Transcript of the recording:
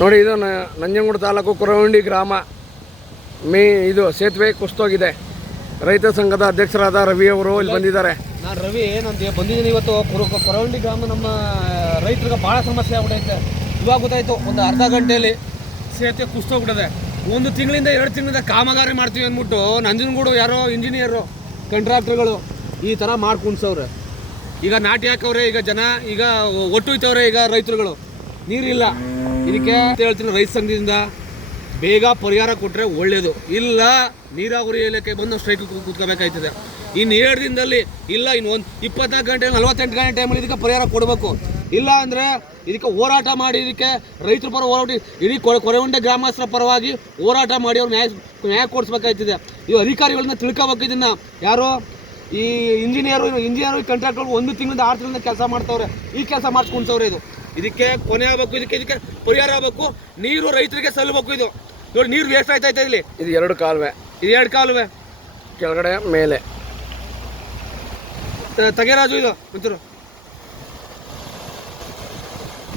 ನೋಡಿ, ಇದು ನಂಜನಗೂಡು ತಾಲೂಕು ಕುರವಂಡಿ ಗ್ರಾಮ. ಇದು ಸೇತುವೆ ಕುಸಿತೋಗಿದೆ. ರೈತ ಸಂಘದ ಅಧ್ಯಕ್ಷರಾದ ರವಿ ಅವರು ಇಲ್ಲಿ ಬಂದಿದ್ದಾರೆ. ನಾನು ರವಿ ಬಂದಿದ್ದೀನಿ ಇವತ್ತು. ಕೊರವಂಡಿ ಗ್ರಾಮ ನಮ್ಮ ರೈತರಿಗೆ ಭಾಳ ಸಮಸ್ಯೆ ಆಗ್ಬಿಟ್ಟೈತೆ. ಇವಾಗ ಗೊತ್ತಾಯಿತು, ಒಂದು ಅರ್ಧ ಗಂಟೆಯಲ್ಲಿ ಸೇತುವೆ ಕುಸಿತೋಗ್ಬಿಟ್ಟಿದೆ. 1 ತಿಂಗಳಿಂದ 2 ತಿಂಗಳಿಂದ ಕಾಮಗಾರಿ ಮಾಡ್ತೀವಿ ಅಂದ್ಬಿಟ್ಟು ನಂಜನಗೂಡು ಯಾರೋ ಇಂಜಿನಿಯರು ಕಾಂಟ್ರಾಕ್ಟರ್ಗಳು ಈ ಥರ ಮಾಡಿ ಕುಣ್ಸವ್ರೆ. ಈಗ ನಾಟಿ ಹಾಕವ್ರೆ, ಈಗ ಜನ ಈಗ ಒಟ್ಟುಯ್ತವ್ರೆ. ಈಗ ರೈತರುಗಳು ನೀರಿಲ್ಲ. ಇದಕ್ಕೆ ಹೇಳ್ತೀನಿ, ರೈತ ಸಂಘದಿಂದ ಬೇಗ ಪರಿಹಾರ ಕೊಟ್ಟರೆ ಒಳ್ಳೆಯದು. ಇಲ್ಲ ನೀರಾವರಿ ಇಲಾಖೆ ಬಂದು ಸ್ಟ್ರೈಕ್ ಕೂತ್ಕೋಬೇಕಾಯ್ತದೆ. ಇನ್ನು 2 ದಿನದಲ್ಲಿ ಇಲ್ಲ, ಇನ್ನು 24 ಗಂಟೆ 48 ಗಂಟೆ ಟೈಮಲ್ಲಿ ಇದಕ್ಕೆ ಪರಿಹಾರ ಕೊಡಬೇಕು. ಇಲ್ಲ ಅಂದರೆ ಇದಕ್ಕೆ ಹೋರಾಟ ಮಾಡಿ, ಇದಕ್ಕೆ ರೈತರ ಪರ ಹೋರಾಟ, ಇಡೀ ಕೊರವಂಡಿ ಗ್ರಾಮಸ್ಥರ ಪರವಾಗಿ ಹೋರಾಟ ಮಾಡಿ ಅವ್ರು ನ್ಯಾಯ ಕೊಡಿಸ್ಬೇಕಾಯ್ತದೆ. ಈ ಅಧಿಕಾರಿಗಳನ್ನ ತಿಳ್ಕೋಬೇಕು. ಇದನ್ನು ಯಾರು ಈ ಇಂಜಿನಿಯರು ಕಾಂಟ್ರಾಕ್ಟರ್ 1 ತಿಂಗಳಿಂದ 6 ತಿಂಗಳಿಂದ ಕೆಲಸ ಮಾಡ್ತವ್ರೆ. ಈ ಕೆಲಸ ಮಾಡಿಸ್ಕೊಂತವ್ರೆ. ಇದಕ್ಕೆ ಕೊನೆ ಆಗಬೇಕು. ಇದಕ್ಕೆ ಪರಿಹಾರ ಆಗಬೇಕು. ನೀರು ರೈತರಿಗೆ ಸಲ್ಲಬೇಕು. ಇದು ನೋಡಿ, ನೀರು ವೇಸ್ಟ್ ಆಯ್ತಾಯ್ತಾ ಇಲ್ಲಿ. ಇದು 2 ಕಾಲುವೆ. ಇದು 2 ಕಾಲುವೆ, ಕೆಳಗಡೆ ಮೇಲೆ ತಗೆರಾಜು ಇದು ಒಂಚೂರು